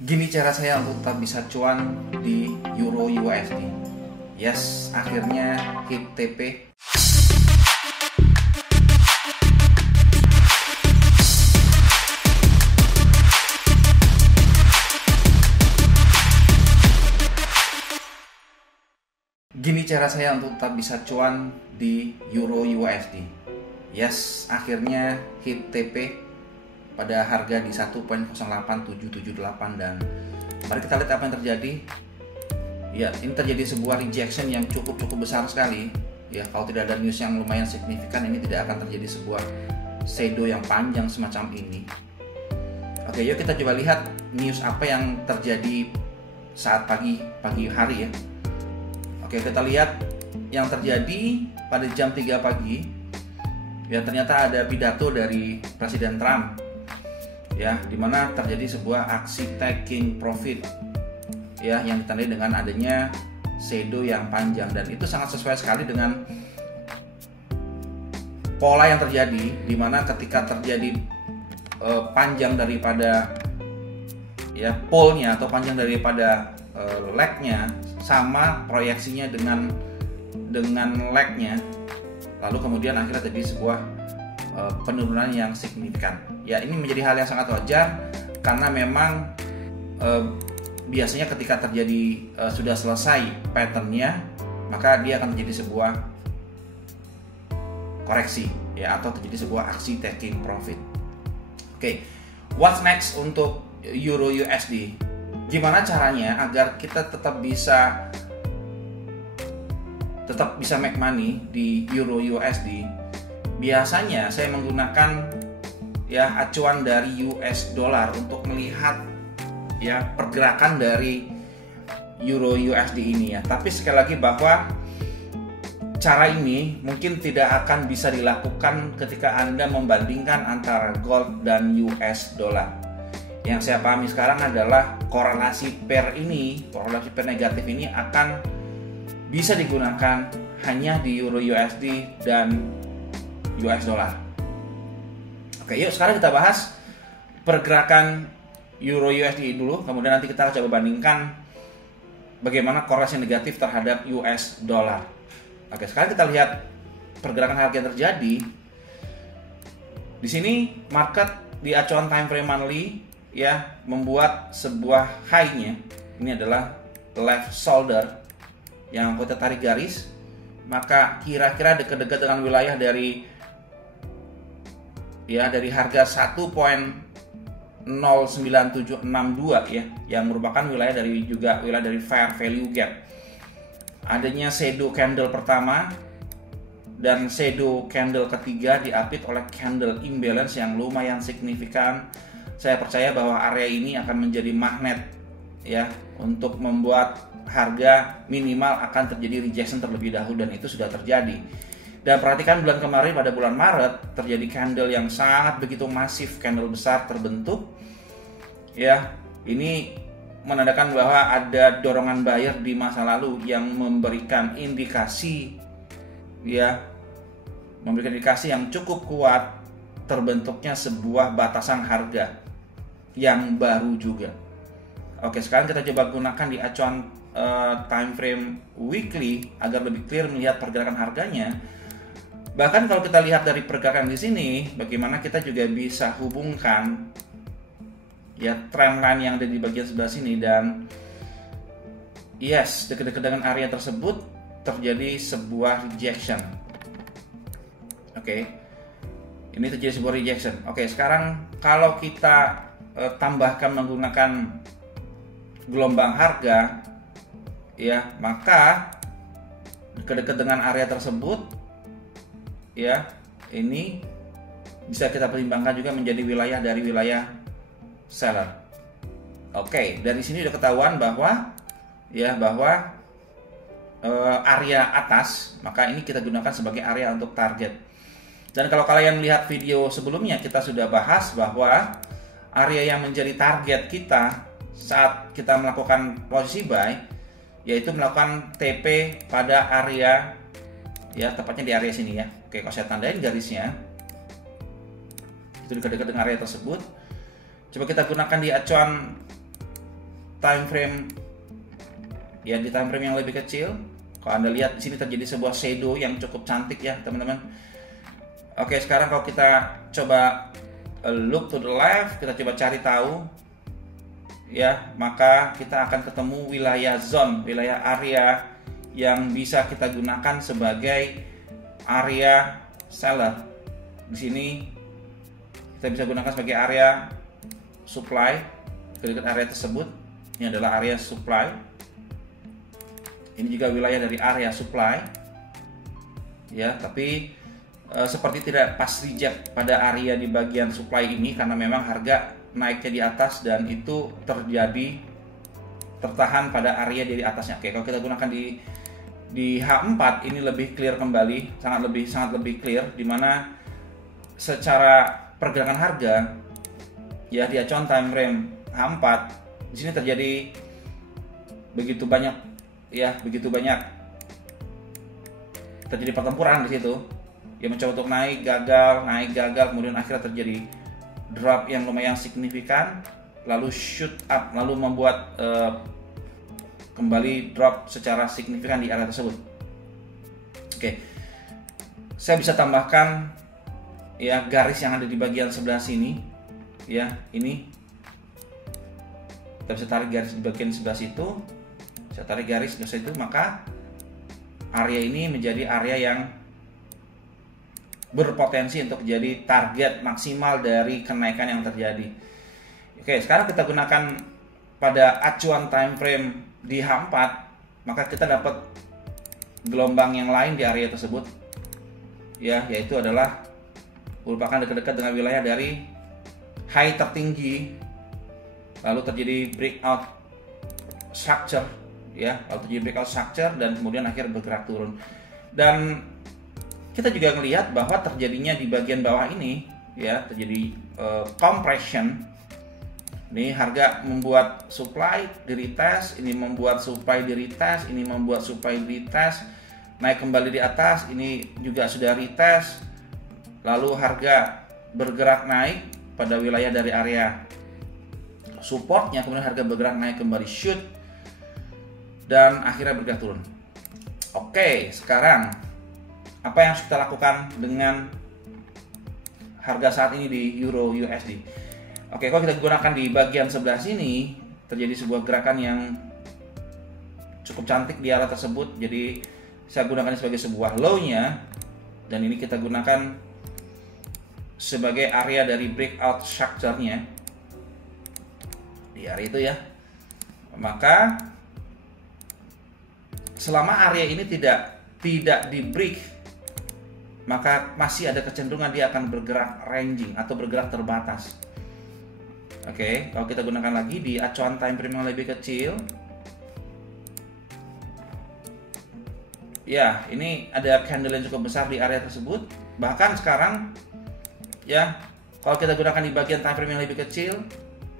Gini cara saya untuk tetap bisa cuan di Euro USD. Yes, akhirnya hit TP. Gini cara saya untuk tetap bisa cuan di Euro USD. Yes, akhirnya hit TP pada harga di 1.08778 dan mari kita lihat apa yang terjadi. Ya, ini terjadi sebuah rejection yang cukup besar sekali. Ya, kalau tidak ada news yang lumayan signifikan, ini tidak akan terjadi sebuah shadow yang panjang semacam ini. Oke, yuk kita coba lihat news apa yang terjadi saat pagi hari ya. Oke, kita lihat yang terjadi pada jam 3 pagi. Ya, ternyata ada pidato dari Presiden Trump. Ya, di mana terjadi sebuah aksi taking profit. Ya, yang ditandai dengan adanya shadow yang panjang dan itu sangat sesuai sekali dengan pola yang terjadi, di mana ketika terjadi panjang daripada ya pole-nya atau panjang daripada leg-nya sama proyeksinya dengan leg-nya, lalu kemudian akhirnya terjadi sebuah penurunan yang signifikan. Ya, ini menjadi hal yang sangat wajar karena memang biasanya ketika terjadi sudah selesai pattern-nya, maka dia akan terjadi sebuah koreksi ya, atau terjadi sebuah aksi taking profit. Oke, what's next untuk Euro USD? Gimana caranya agar kita tetap bisa make money di Euro USD? Biasanya saya menggunakan ya acuan dari US dollar untuk melihat ya pergerakan dari Euro USD ini ya. Tapi sekali lagi bahwa cara ini mungkin tidak akan bisa dilakukan ketika Anda membandingkan antara gold dan US dollar. Yang saya pahami sekarang adalah korelasi pair negatif ini akan bisa digunakan hanya di Euro USD dan US dollar. Oke, yuk sekarang kita bahas pergerakan Euro USD dulu, kemudian nanti kita coba bandingkan bagaimana korelasi negatif terhadap US dollar. Oke, sekarang kita lihat pergerakan harga yang terjadi. Di sini market di acuan time frame monthly ya membuat sebuah high-nya. Ini adalah left shoulder yang kita tarik garis, maka kira-kira dekat-dekat dengan wilayah dari harga 1.09762 ya, yang merupakan wilayah dari fair value gap. Adanya shadow candle pertama dan shadow candle ketiga diapit oleh candle imbalance yang lumayan signifikan. Saya percaya bahwa area ini akan menjadi magnet ya untuk membuat harga minimal akan terjadi rejection terlebih dahulu, dan itu sudah terjadi. Dan perhatikan bulan kemarin pada bulan Maret terjadi candle yang sangat begitu masif, candle besar terbentuk. Ya, ini menandakan bahwa ada dorongan buyer di masa lalu yang memberikan indikasi yang cukup kuat terbentuknya sebuah batasan harga yang baru juga. Oke, sekarang kita coba gunakan di acuan time frame weekly agar lebih clear melihat pergerakan harganya. Bahkan kalau kita lihat dari pergerakan di sini, bagaimana kita juga bisa hubungkan ya trendline yang ada di bagian sebelah sini, dan yes, dekat-dekat dengan area tersebut terjadi sebuah rejection. Oke, ini terjadi sebuah rejection. Oke, sekarang kalau kita tambahkan menggunakan gelombang harga ya, maka dekat-dekat dengan area tersebut ya, ini bisa kita pertimbangkan juga menjadi wilayah seller. Oke, dari sini udah ketahuan bahwa area atas, maka ini kita gunakan sebagai area untuk target. Dan kalau kalian lihat video sebelumnya, kita sudah bahas bahwa area yang menjadi target kita saat kita melakukan posisi buy yaitu melakukan TP pada area ya, tepatnya di area sini ya. Oke, kalau saya tandain garisnya itu dekat-dekat dengan area tersebut. Coba kita gunakan di acuan time frame ya, di time frame yang lebih kecil. Kalau Anda lihat di sini terjadi sebuah shadow yang cukup cantik ya teman-teman. Oke, sekarang kalau kita coba look to the left, kita coba cari tahu ya, maka kita akan ketemu wilayah zone, wilayah area yang bisa kita gunakan sebagai area seller. Di sini kita bisa gunakan sebagai area supply. Dekat area tersebut, ini adalah area supply. Ini juga wilayah dari area supply ya, tapi seperti tidak pas reject pada area di bagian supply ini karena memang harga naiknya di atas dan itu tertahan pada area di atasnya. Oke, kalau kita gunakan di H4 ini lebih clear kembali, sangat lebih clear, dimana secara pergerakan harga ya di acuan time frame H4 di sini terjadi begitu banyak terjadi pertempuran di situ. Ya, mencoba untuk naik gagal, kemudian akhirnya terjadi drop yang lumayan signifikan, lalu shoot up, lalu membuat kembali drop secara signifikan di area tersebut. Oke, saya bisa tambahkan ya garis yang ada di bagian sebelah sini ya, ini kita bisa tarik garis di bagian sebelah situ, saya tarik garis di situ, maka area ini menjadi area yang berpotensi untuk jadi target maksimal dari kenaikan yang terjadi. Oke, sekarang kita gunakan pada acuan time frame di H4, maka kita dapat gelombang yang lain di area tersebut ya, yaitu adalah merupakan dekat-dekat dengan wilayah dari high tertinggi, lalu terjadi breakout structure ya, dan kemudian akhir bergerak turun. Dan kita juga melihat bahwa terjadinya di bagian bawah ini ya, terjadi compression. Ini harga membuat supply di retest, ini membuat supply di retest, ini membuat supply di retest, naik kembali di atas, ini juga sudah retest. Lalu harga bergerak naik pada wilayah dari area supportnya, kemudian harga bergerak naik kembali shoot, dan akhirnya bergerak turun. Oke, sekarang apa yang harus kita lakukan dengan harga saat ini di Euro USD? Oke, kalau kita gunakan di bagian sebelah sini, terjadi sebuah gerakan yang cukup cantik di area tersebut. Jadi saya gunakan sebagai sebuah low-nya, dan ini kita gunakan sebagai area dari breakout structure-nya di area itu ya. Maka selama area ini tidak di break, maka masih ada kecenderungan dia akan bergerak ranging atau bergerak terbatas. Oke, kalau kita gunakan lagi di acuan time frame yang lebih kecil, ya ini ada candle yang cukup besar di area tersebut. Bahkan sekarang ya, kalau kita gunakan di bagian time frame yang lebih kecil,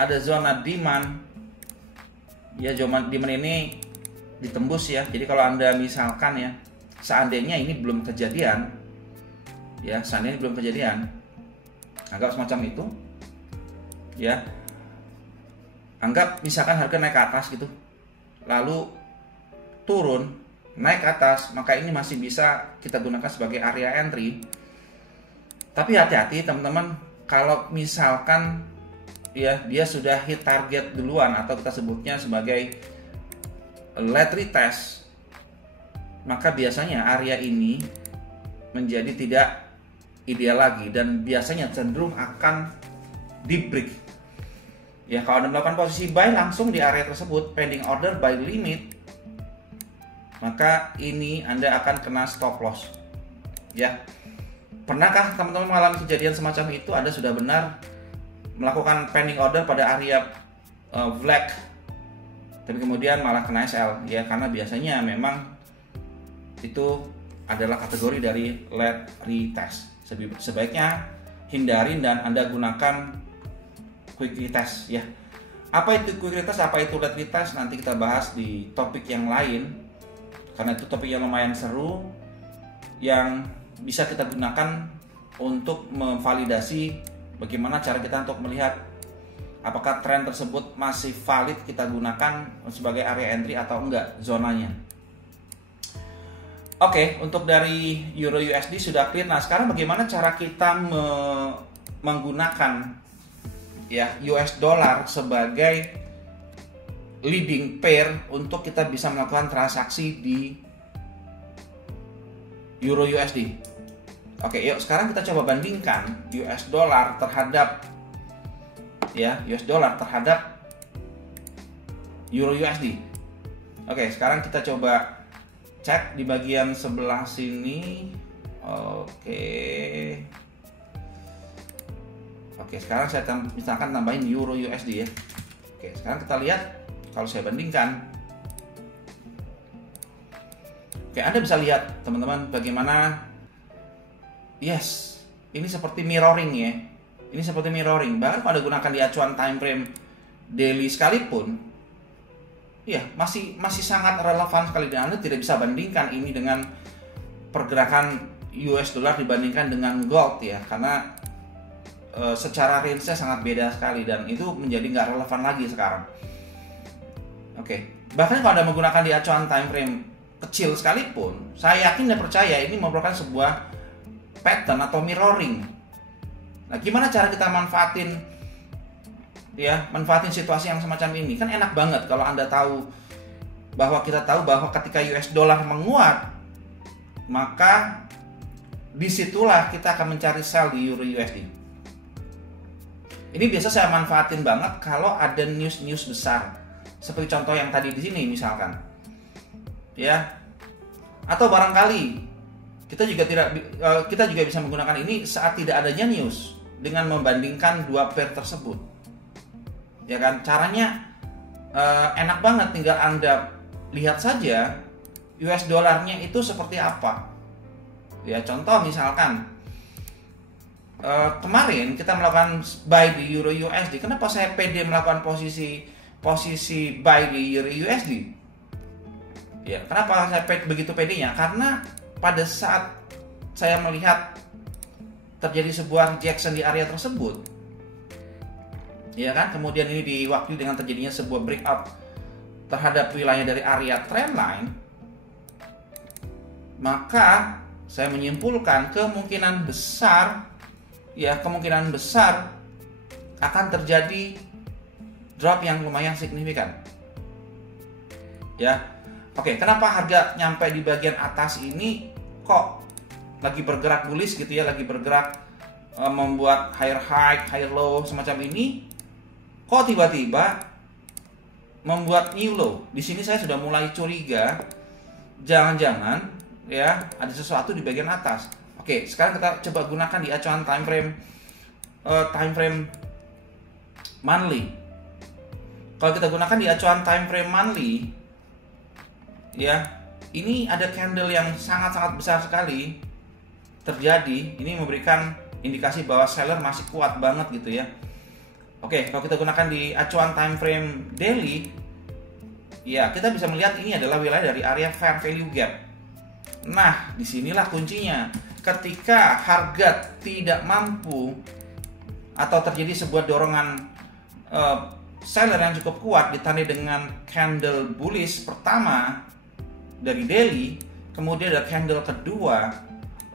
ada zona demand ya, zona demand ini ditembus ya. Jadi kalau Anda misalkan ya, seandainya ini belum kejadian ya, anggap semacam itu ya, anggap misalkan harga naik ke atas gitu, lalu turun naik ke atas, maka ini masih bisa kita gunakan sebagai area entry. Tapi hati-hati teman-teman, kalau misalkan ya dia sudah hit target duluan atau kita sebutnya sebagai late retest, maka biasanya area ini menjadi tidak ideal lagi dan biasanya cenderung akan di break. Ya, kalau Anda melakukan posisi buy langsung di area tersebut, pending order buy limit, maka ini Anda akan kena stop loss. Ya. Pernahkah teman-teman mengalami kejadian semacam itu? Anda sudah benar melakukan pending order pada area black, tapi kemudian malah kena SL ya, karena biasanya memang itu adalah kategori dari late retest. Sebaiknya hindarin dan Anda gunakan quick retest ya. Apa itu quick retest, apa itu late retest, nanti kita bahas di topik yang lain, karena itu topik yang lumayan seru yang bisa kita gunakan untuk memvalidasi bagaimana cara kita untuk melihat apakah tren tersebut masih valid kita gunakan sebagai area entry atau enggak zonanya. Oke, untuk dari Euro USD sudah clear. Nah, sekarang bagaimana cara kita menggunakan ya US dollar sebagai leading pair untuk kita bisa melakukan transaksi di Euro USD. Oke, yuk sekarang kita coba bandingkan US dollar terhadap US dollar terhadap Euro USD. Oke, sekarang kita coba cek di bagian sebelah sini. Oke, sekarang saya misalkan tambahin Euro USD ya. Oke, sekarang kita lihat kalau saya bandingkan. Oke, Anda bisa lihat teman-teman bagaimana ini seperti mirroring ya. Ini seperti mirroring. Bahkan kalau Anda gunakan di acuan time frame daily sekalipun, masih sangat relevan sekali, dan Anda tidak bisa bandingkan ini dengan pergerakan US dollar dibandingkan dengan gold ya, karena secara range-nya sangat beda sekali dan itu menjadi nggak relevan lagi sekarang. Oke, bahkan kalau Anda menggunakan di acuan time frame kecil sekalipun, saya yakin dan percaya ini merupakan sebuah pattern atau mirroring. Nah, gimana cara kita manfaatin situasi yang semacam ini? Kan enak banget kalau Anda kita tahu bahwa ketika US dollar menguat, maka disitulah kita akan mencari sell di Euro USD. Ini biasa saya manfaatin banget kalau ada news besar, seperti contoh yang tadi di sini misalkan, ya. Atau barangkali kita juga bisa menggunakan ini saat tidak adanya news dengan membandingkan dua pair tersebut. Ya kan, caranya enak banget, tinggal Anda lihat saja US dolarnya itu seperti apa. Ya, contoh misalkan kemarin kita melakukan buy di Euro USD. Kenapa saya pede melakukan posisi buy di Euro USD? Ya, kenapa saya begitu pedenya? Karena pada saat saya melihat terjadi sebuah rejection di area tersebut, ya kan, kemudian ini diwakili dengan terjadinya sebuah breakout terhadap wilayah dari area trendline, maka saya menyimpulkan kemungkinan besar akan terjadi drop yang lumayan signifikan. Ya, oke, kenapa harga nyampe di bagian atas ini kok lagi bergerak bullish gitu ya, lagi bergerak membuat higher high, higher low semacam ini, kok tiba-tiba membuat new low. Di sini saya sudah mulai curiga, jangan-jangan ya ada sesuatu di bagian atas. Oke, sekarang kita coba gunakan di acuan time frame monthly. Kalau kita gunakan di acuan time frame monthly, ya, ini ada candle yang sangat-sangat besar sekali terjadi. Ini memberikan indikasi bahwa seller masih kuat banget gitu ya. Oke, kalau kita gunakan di acuan time frame daily, ya kita bisa melihat ini adalah wilayah dari area fair value gap. Nah, disinilah kuncinya. Ketika harga tidak mampu atau terjadi sebuah dorongan seller yang cukup kuat ditandai dengan candle bullish pertama dari daily, kemudian ada candle kedua,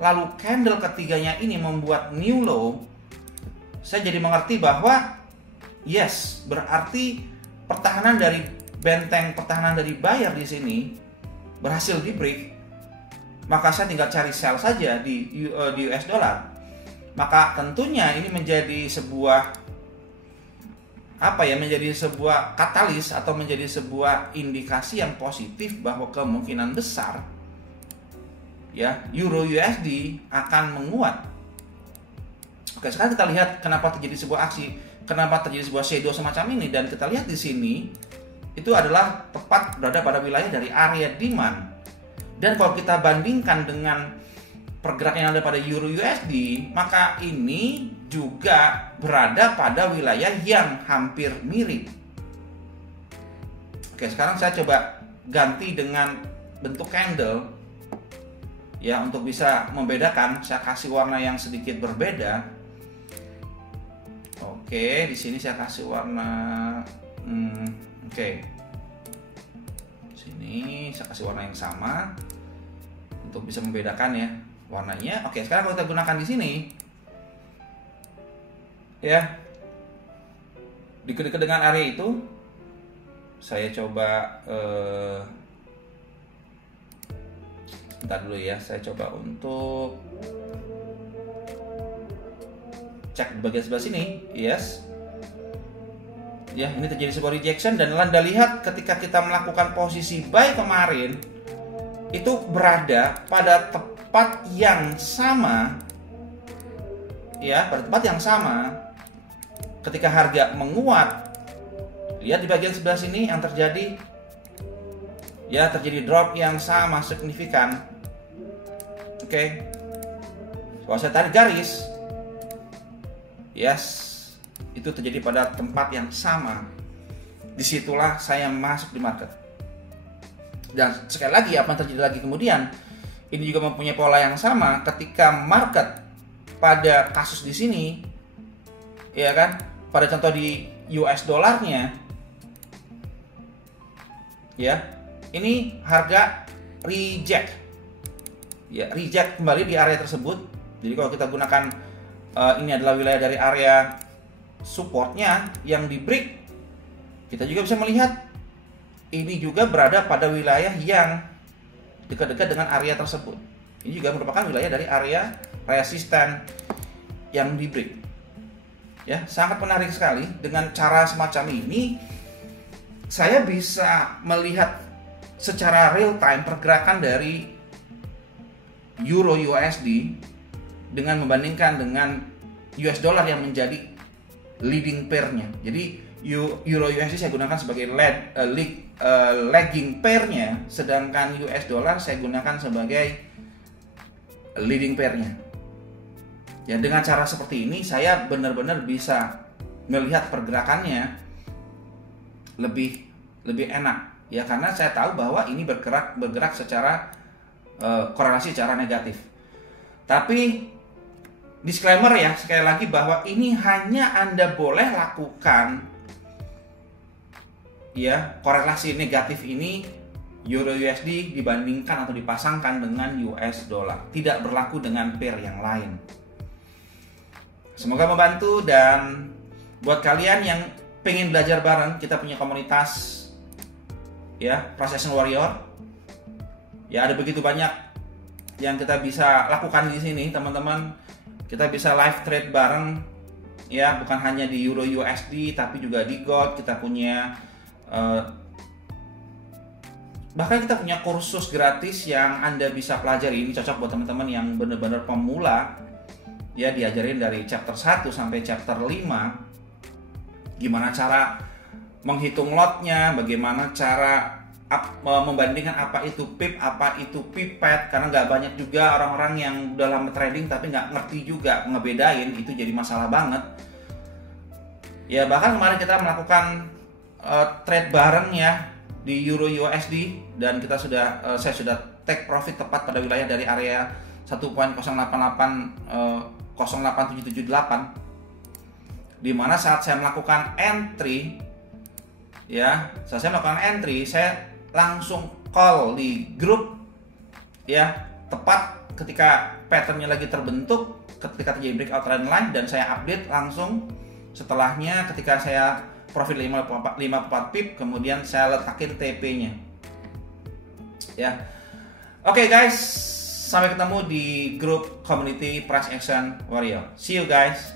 lalu candle ketiganya ini membuat new low, saya jadi mengerti bahwa berarti benteng pertahanan dari buyer di sini berhasil di break, maka saya tinggal cari sell saja di US dollar. Maka tentunya ini menjadi sebuah katalis atau menjadi sebuah indikasi yang positif bahwa kemungkinan besar ya Euro USD akan menguat. Oke, sekarang kita lihat kenapa terjadi sebuah aksi, kenapa terjadi sebuah shadow semacam ini, dan kita lihat di sini itu adalah tepat berada pada wilayah dari area demand. Dan kalau kita bandingkan dengan pergerakan yang ada pada Euro USD, maka ini juga berada pada wilayah yang hampir mirip. Oke, sekarang saya coba ganti dengan bentuk candle ya, untuk bisa membedakan. Saya kasih warna yang sedikit berbeda. Oke. Oke, di sini saya kasih warna oke. Sini saya kasih warna yang sama untuk bisa membedakan ya warnanya. Oke, sekarang kalau kita gunakan di sini ya, dekat-dekat dengan area itu saya coba bentar dulu ya, saya coba untuk cek di bagian sebelah sini. Yes ya, ini terjadi sebuah rejection, dan Anda lihat ketika kita melakukan posisi buy kemarin itu berada pada tempat yang sama ya, pada tempat yang sama ketika harga menguat. Lihat di bagian sebelah sini yang terjadi ya, terjadi drop yang sama signifikan. Oke, kalau saya tarik garis, yes, itu terjadi pada tempat yang sama. Disitulah saya masuk di market. Dan sekali lagi, apa yang terjadi lagi kemudian, ini juga mempunyai pola yang sama ketika market pada kasus di sini, ya kan, pada contoh di US dollarnya, ya, ini harga reject, ya, reject kembali di area tersebut. Jadi kalau kita gunakan ini adalah wilayah dari area supportnya yang di break, kita juga bisa melihat ini juga berada pada wilayah yang dekat-dekat dengan area tersebut. Ini juga merupakan wilayah dari area resisten yang di break. Ya, sangat menarik sekali. Dengan cara semacam ini saya bisa melihat secara real time pergerakan dari Euro USD dengan membandingkan dengan US dollar yang menjadi leading pair-nya. Jadi Euro USD saya gunakan sebagai lagging pair-nya, sedangkan US dollar saya gunakan sebagai leading pair-nya. Ya, dengan cara seperti ini saya benar-benar bisa melihat pergerakannya lebih enak ya, karena saya tahu bahwa ini bergerak secara korelasi secara negatif. Tapi disclaimer ya, sekali lagi, bahwa ini hanya Anda boleh lakukan ya, korelasi negatif ini Euro USD dibandingkan atau dipasangkan dengan US dollar. Tidak berlaku dengan pair yang lain. Semoga membantu, dan buat kalian yang pengen belajar bareng, kita punya komunitas ya, Price Action Warrior. Ya, ada begitu banyak yang kita bisa lakukan di sini, teman-teman. Kita bisa live trade bareng ya, bukan hanya di Euro USD tapi juga di Gold. Kita punya bahkan kita punya kursus gratis yang Anda bisa pelajari. Ini cocok buat teman-teman yang benar-benar pemula ya, diajarin dari chapter 1 sampai chapter 5 gimana cara menghitung lotnya, bagaimana cara membandingkan apa itu pip, apa itu pipet, karena nggak banyak juga orang-orang yang udah lama trading tapi nggak ngerti juga ngebedain, itu jadi masalah banget ya. Bahkan kemarin kita melakukan trade bareng ya di Euro USD, dan kita saya sudah take profit tepat pada wilayah dari area 1.088 di mana saat saya melakukan entry ya, saya langsung call di grup ya, tepat ketika patternnya lagi terbentuk, ketika terjadi breakout trend line, dan saya update langsung setelahnya ketika saya profit 54 pip, kemudian saya letakin TP-nya ya. Oke guys, sampai ketemu di grup community Price Action Warrior. See you guys.